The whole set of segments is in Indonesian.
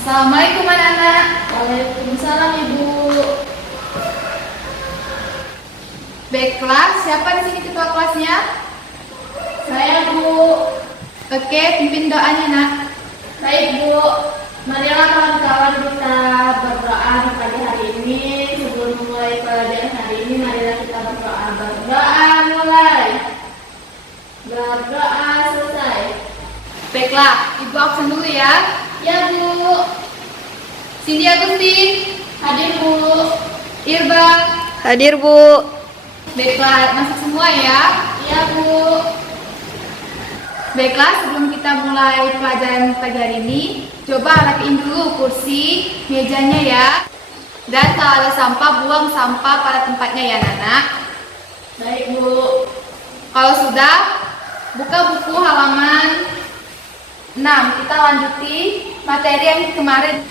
Assalamualaikum anak-anak. Waalaikumsalam Ibu. Baiklah, siapa di sini ketua kelasnya? Saya Bu. Oke, pimpin doanya nak. Baik Bu. Marilah kawan-kawan kita berdoa di pagi hari ini. Sebelum mulai pelajaran hari ini, marilah kita berdoa. Berdoa mulai. Berdoa selesai. Baiklah, Ibu absen dulu ya. Ya Bu. Cindy Agustin. Hadir Bu. Irba. Hadir Bu. Baiklah, masuk semua ya. Iya Bu. Baiklah, sebelum kita mulai pelajaran pagi hari ini, coba rapiin dulu kursi, mejanya ya. Dan kalau ada sampah, buang sampah pada tempatnya ya Nana. Baik Bu. Kalau sudah, buka buku halaman 6. Kita lanjuti materi yang kemarin.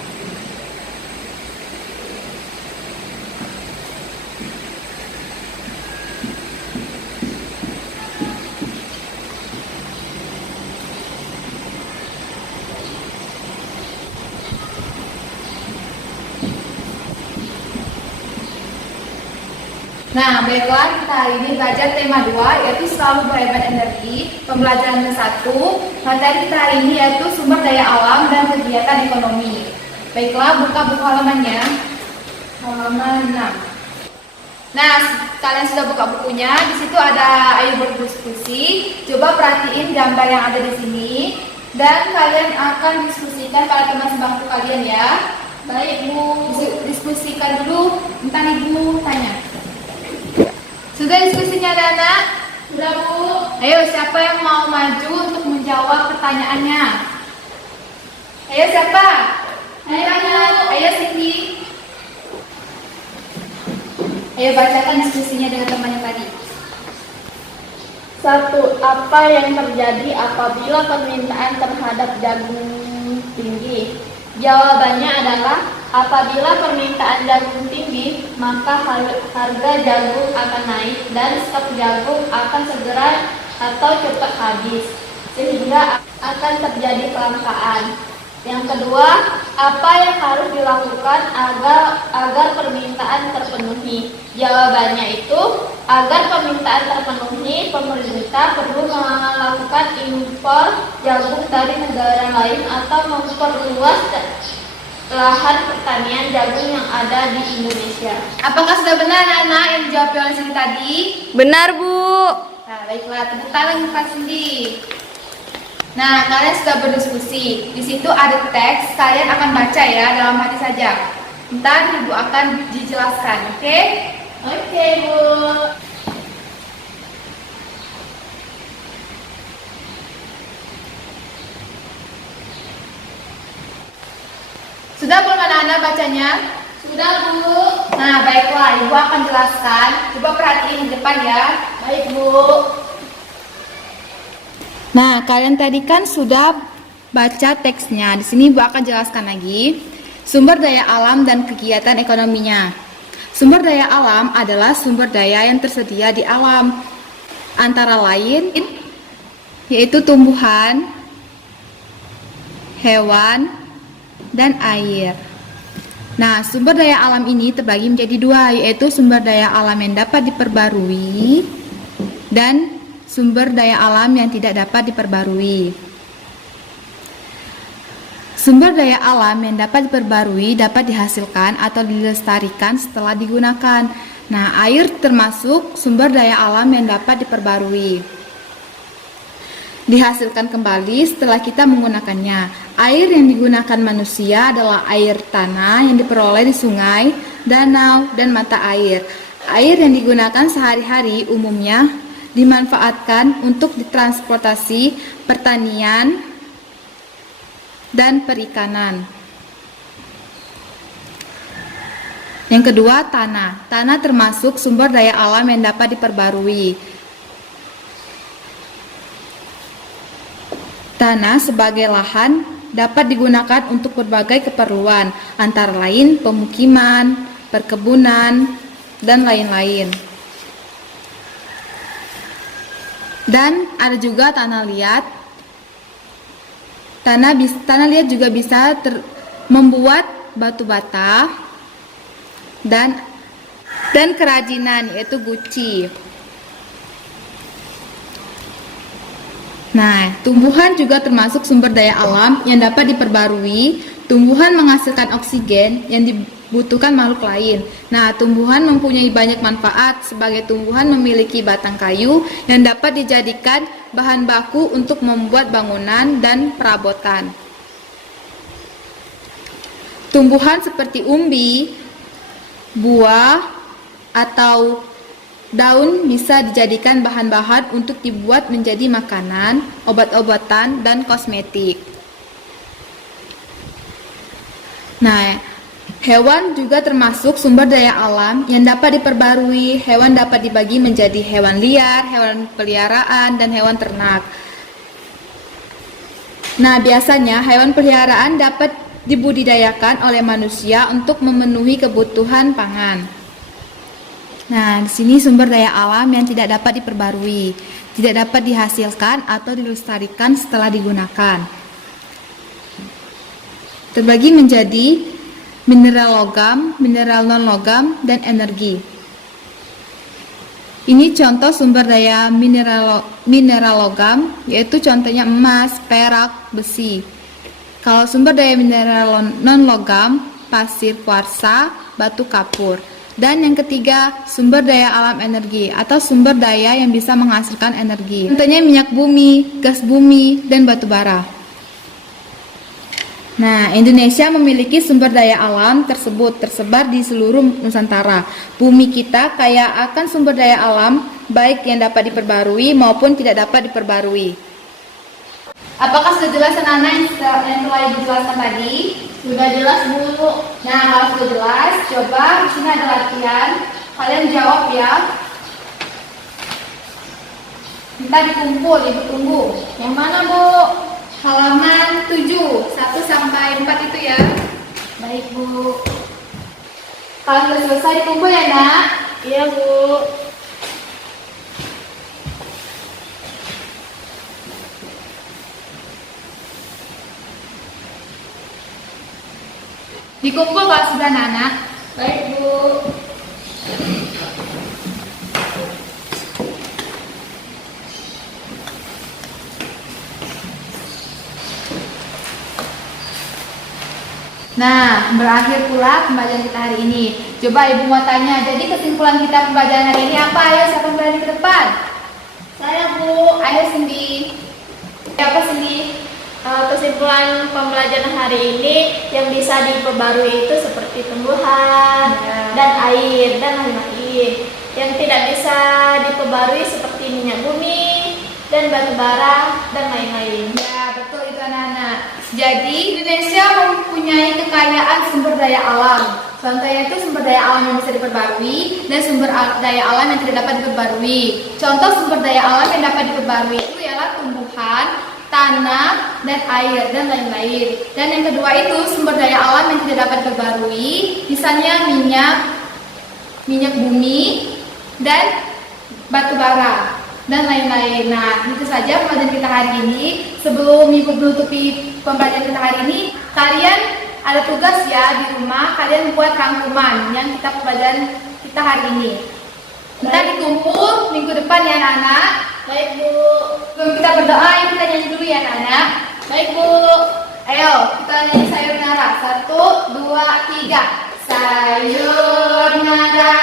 Nah, baiklah, kita hari ini belajar tema 2, yaitu selalu berhemat energi. Pembelajaran ke-1, materi kita hari ini yaitu sumber daya alam dan kegiatan ekonomi. Baiklah, buka buku halamannya, halaman 6. Nah, kalian sudah buka bukunya, di situ ada ayo berdiskusi. Coba perhatiin gambar yang ada di sini, dan kalian akan diskusikan pada teman sebangku kalian ya. Baik Bu, diskusikan dulu, entar Ibu tanya. Sudah diskusinya anak? Sudah Bu. Ayo siapa yang mau maju untuk menjawab pertanyaannya? Ayo siapa? Ayo Cindy. Ayo bacakan diskusinya dengan temannya tadi. 1. Apa yang terjadi apabila permintaan terhadap jagung tinggi? Jawabannya adalah apabila permintaan jagung tinggi, maka harga jagung akan naik dan stok jagung akan segera atau cepat habis, sehingga akan terjadi kelangkaan. Yang kedua, apa yang harus dilakukan agar permintaan terpenuhi? Jawabannya itu, agar permintaan terpenuhi, pemerintah perlu melakukan impor jagung dari negara lain atau memperluas lahan pertanian jagung yang ada di Indonesia. Apakah sudah benar anak yang dijawab oleh Cindy tadi? Benar Bu. Nah, baiklah, tepuk tangan untuk Kak Cindy. Nah, kalian sudah berdiskusi. Di situ ada teks, kalian akan baca ya dalam hati saja. Ntar Ibu akan dijelaskan, oke? Oke Bu. Sudah belum anak-anak bacanya? Sudah Bu. Nah, baiklah, Ibu akan jelaskan. Coba perhatiin di depan ya. Baik Bu. Nah, kalian tadi kan sudah baca teksnya. Di sini Ibu akan jelaskan lagi sumber daya alam dan kegiatan ekonominya. Sumber daya alam adalah sumber daya yang tersedia di alam, antara lain yaitu tumbuhan, hewan, dan air. Nah, sumber daya alam ini terbagi menjadi dua, yaitu sumber daya alam yang dapat diperbarui dan sumber daya alam yang tidak dapat diperbarui. Sumber daya alam yang dapat diperbarui dapat dihasilkan atau dilestarikan setelah digunakan. Nah, air termasuk sumber daya alam yang dapat diperbarui. Dihasilkan kembali setelah kita menggunakannya. Air yang digunakan manusia adalah air tanah yang diperoleh di sungai, danau, dan mata air. Air yang digunakan sehari-hari umumnya dimanfaatkan untuk ditransportasi, pertanian, dan perikanan. Yang kedua, tanah. Tanah termasuk sumber daya alam yang dapat diperbarui. Tanah sebagai lahan dapat digunakan untuk berbagai keperluan, antara lain pemukiman, perkebunan, dan lain-lain. Dan ada juga tanah liat. Tanah liat juga bisa membuat batu bata dan kerajinan, yaitu guci. Nah, tumbuhan juga termasuk sumber daya alam yang dapat diperbarui. Tumbuhan menghasilkan oksigen yang dibutuhkan makhluk lain. Nah, tumbuhan mempunyai banyak manfaat. Sebagai tumbuhan memiliki batang kayu yang dapat dijadikan bahan baku untuk membuat bangunan dan perabotan. Tumbuhan seperti umbi, buah, atau daun bisa dijadikan bahan-bahan untuk dibuat menjadi makanan, obat-obatan, dan kosmetik. Nah, hewan juga termasuk sumber daya alam yang dapat diperbarui. Hewan dapat dibagi menjadi hewan liar, hewan peliharaan, dan hewan ternak. Nah, biasanya hewan peliharaan dapat dibudidayakan oleh manusia untuk memenuhi kebutuhan pangan. Nah, di sini sumber daya alam yang tidak dapat diperbarui, tidak dapat dihasilkan atau dilestarikan setelah digunakan. Terbagi menjadi mineral logam, mineral non-logam, dan energi. Ini contoh sumber daya mineral logam, yaitu contohnya emas, perak, besi. Kalau sumber daya mineral non-logam, pasir kuarsa, batu kapur. Dan yang ketiga, sumber daya alam energi atau sumber daya yang bisa menghasilkan energi. Contohnya minyak bumi, gas bumi, dan batu bara. Nah, Indonesia memiliki sumber daya alam tersebut tersebar di seluruh Nusantara. Bumi kita kaya akan sumber daya alam, baik yang dapat diperbarui maupun tidak dapat diperbarui. Apakah sudah jelas anak-anak yang telah dijelaskan tadi? Sudah jelas, Bu. Nah, kalau sudah jelas, coba di sini ada latihan. Kalian jawab ya. Minta dikumpul, Ibu tunggu. Yang mana, Bu? Halaman 7, 1 sampai 4 itu ya. Baik, Bu. Kalau sudah selesai dikumpul ya, Nak. Iya, Bu. Dikumpul kalau sudah, anak-anak. Baik, Bu. Nah, berakhir pula pembelajaran kita hari ini. Coba Ibu mau tanya, jadi kesimpulan kita pembelajaran hari ini apa? Ayo, siapa yang berani ke depan? Saya, Bu. Ayo, Cindy. Apa, Cindy? Kesimpulan pembelajaran hari ini yang bisa diperbarui itu seperti tumbuhan dan air dan lain-lain. Yang tidak bisa diperbarui seperti minyak bumi dan batu bara dan lain-lain. Ya, betul itu anak-anak. Jadi Indonesia mempunyai kekayaan sumber daya alam. Contohnya itu sumber daya alam yang bisa diperbarui dan sumber daya alam yang tidak dapat diperbarui. Contoh sumber daya alam yang dapat diperbarui itu ialah tumbuhan, tanah, dan air, dan lain-lain. Dan yang kedua itu sumber daya alam yang tidak dapat diperbarui, misalnya minyak bumi, dan batu bara, dan lain-lain. Nah, itu saja pembelajaran kita hari ini. Sebelum Ibu menutupi pembelajaran kita hari ini, kalian ada tugas ya di rumah, kalian buat rangkuman yang kita pelajaran kita hari ini. Kita dikumpul minggu depan ya anak-anak. Baik, Bu. Sebelum kita berdoa, yuk kita nyanyi dulu ya anak-anak. Baik, Bu. Ayo, kita nyanyi sayur nara. 1, 2, 3. Sayur nara,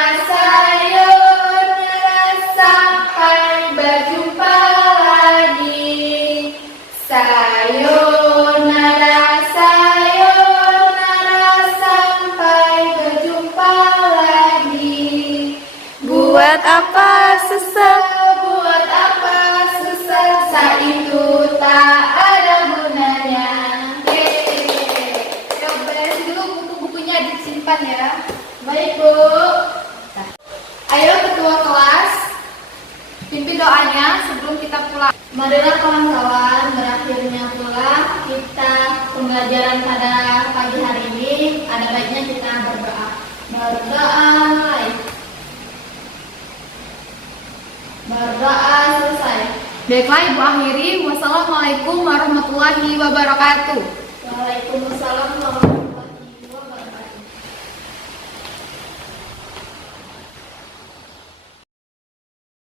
sampai berjumpa lagi. Sayur nara, sampai berjumpa lagi. Buat apa susah? Buat apa susah, saat itu tak ada gunanya. Yuk, beres dulu buku-bukunya, disimpan ya. Baik, Bu. Ayo ketua kelas, pimpin doanya sebelum kita pulang. Marilah kawan-kawan, berakhirnya pula kita pembelajaran pada pagi hari ini. Ada baiknya kita berdoa. Berdoa mulai. Berdoa selesai. Baiklah Ibu akhiri. Wassalamualaikum warahmatullahi wabarakatuh. Waalaikumsalam warahmatullahi wabarakatuh.